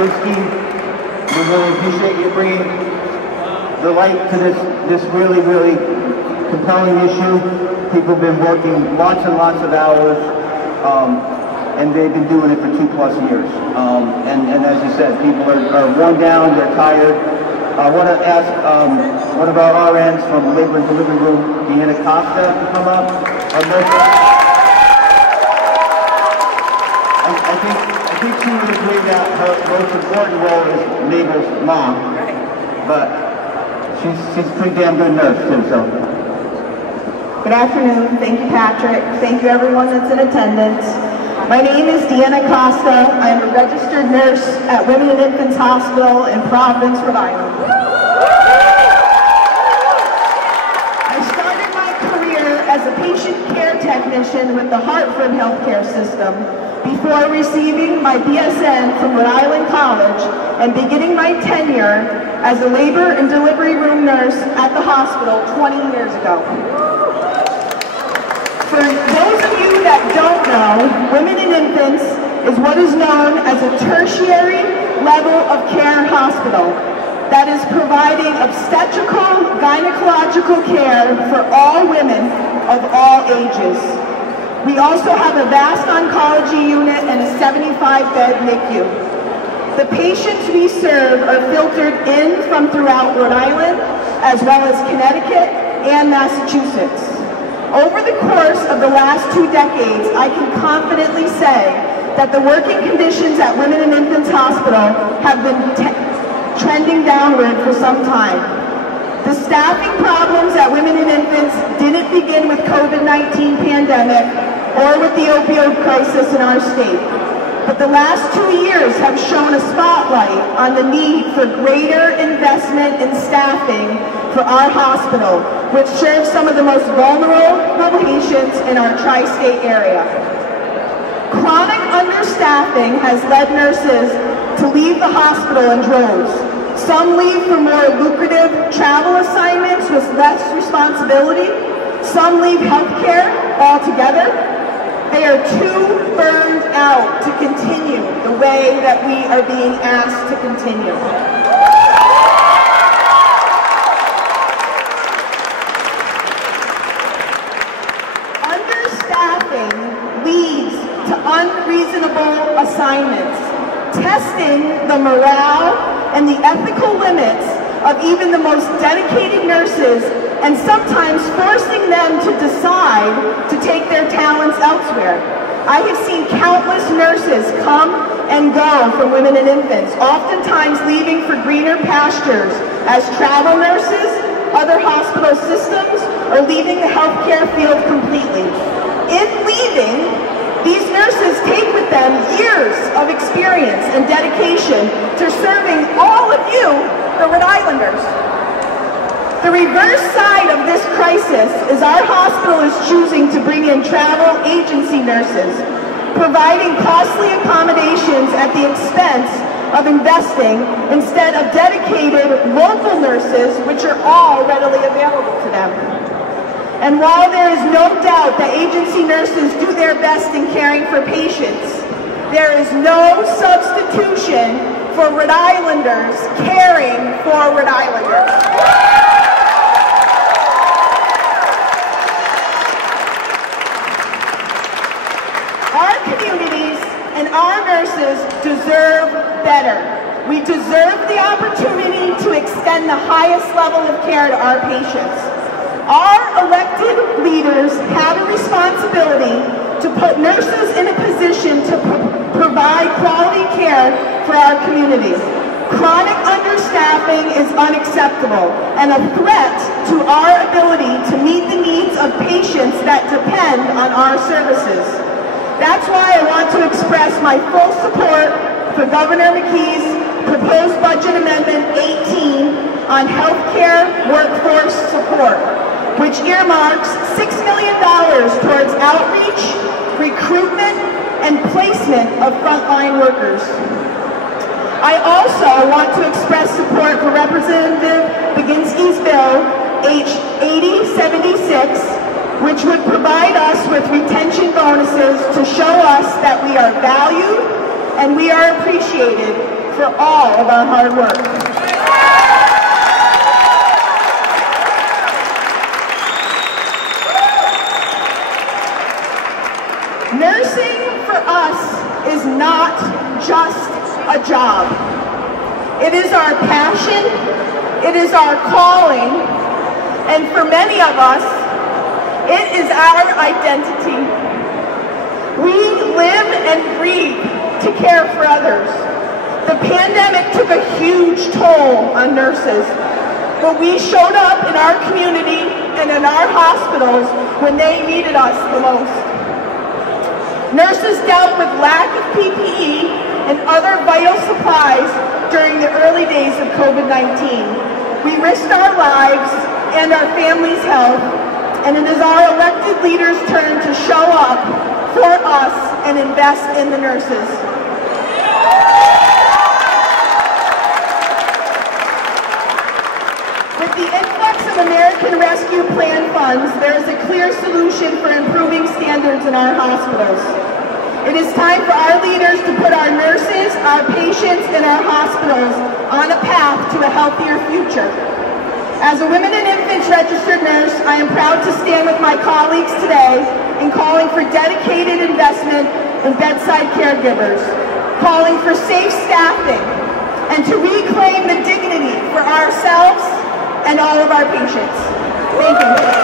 Baginski. We really appreciate you bringing the light to this really, really compelling issue. People have been working lots and lots of hours, and they've been doing it for 2+ years. And as you said, people are worn down, they're tired. I want to ask one of our RNs from Labor and Delivery Room, Deanna Costa, to come up. I think she would agree that her most important role is Mabel's mom, but she's a pretty damn good nurse too, so. Good afternoon. Thank you, Patrick. Thank you, everyone that's in attendance. My name is Deanna Costa. I am a registered nurse at Women and Infants Hospital in Providence, Rhode Island. I started my career as a patient care technician with the Hartford healthcare system before receiving my BSN from Rhode Island College and beginning my tenure as a labor and delivery room nurse at the hospital 20 years ago. For those of you that don't know, Women and Infants is what is known as a tertiary level of care hospital that is providing obstetrical, gynecological care for all women of all ages. We also have a vast oncology unit and a 75-bed NICU. The patients we serve are filtered in from throughout Rhode Island, as well as Connecticut and Massachusetts. Over the course of the last 2 decades, I can confidently say that the working conditions at Women and Infants Hospital have been trending downward for some time. The staffing problems at Women and Infants didn't begin with COVID-19 pandemic or with the opioid crisis in our state. But the last 2 years have shown a spotlight on the need for greater investment in staffing for our hospital, which serves some of the most vulnerable patients in our tri-state area. Chronic understaffing has led nurses to leave the hospital in droves. Some leave for more lucrative travel assignments with less responsibility. Some leave healthcare altogether. They are too burned out to continue the way that we are being asked to continue. Understaffing leads to unreasonable assignments, testing the morale and the ethical limits of even the most dedicated nurses, and sometimes forcing them to decide to take their talents elsewhere. I have seen countless nurses come and go from Women and Infants, oftentimes leaving for greener pastures as travel nurses, other hospital systems, or leaving the healthcare field completely. In leaving, these nurses take with them years of experience and dedication to serving all of you, the Rhode Islanders. The reverse side of this crisis is our hospital is choosing to bring in travel agency nurses, providing costly accommodations at the expense of investing instead of dedicated local nurses, which are all readily available to them. And while there is no doubt that agency nurses do their best in caring for patients, there is no substitution for Rhode Islanders caring for Rhode Islanders. Our communities and our nurses deserve better. We deserve the opportunity to extend the highest level of care to our patients. Our elected leaders have a responsibility to put nurses in a position to provide quality care for our community. Chronic understaffing is unacceptable and a threat to our ability to meet the needs of patients that depend on our services. That's why I want to express my full support for Governor McKee's proposed budget amendment 18 on healthcare workforce support, which earmarks $6 million towards outreach, recruitment, and placement of frontline workers. I also want to express support for Representative Baginski's bill, H. 8076, which would provide us with retention bonuses to show us that we are valued and we are appreciated for all of our hard work. Nursing for us is not just a job. It is our passion, it is our calling, and for many of us, it is our identity. We live and breathe to care for others. The pandemic took a huge toll on nurses, but we showed up in our community and in our hospitals when they needed us the most. Nurses dealt with lack of PPE and other vital supplies during the early days of COVID-19. We risked our lives and our families' health, and it is our elected leaders' turn to show up for us and invest in the nurses. With the influx of American Rescue Plan funds, there is a clear solution for improving standards in our hospitals. It is time for our leaders to put our nurses, our patients, and our hospitals on a path to a healthier future. As a Women and Infants registered nurse, I am proud to stand with my colleagues today in calling for dedicated investment in bedside caregivers, calling for safe staffing, and to reclaim the dignity for ourselves and all of our patients. Thank you.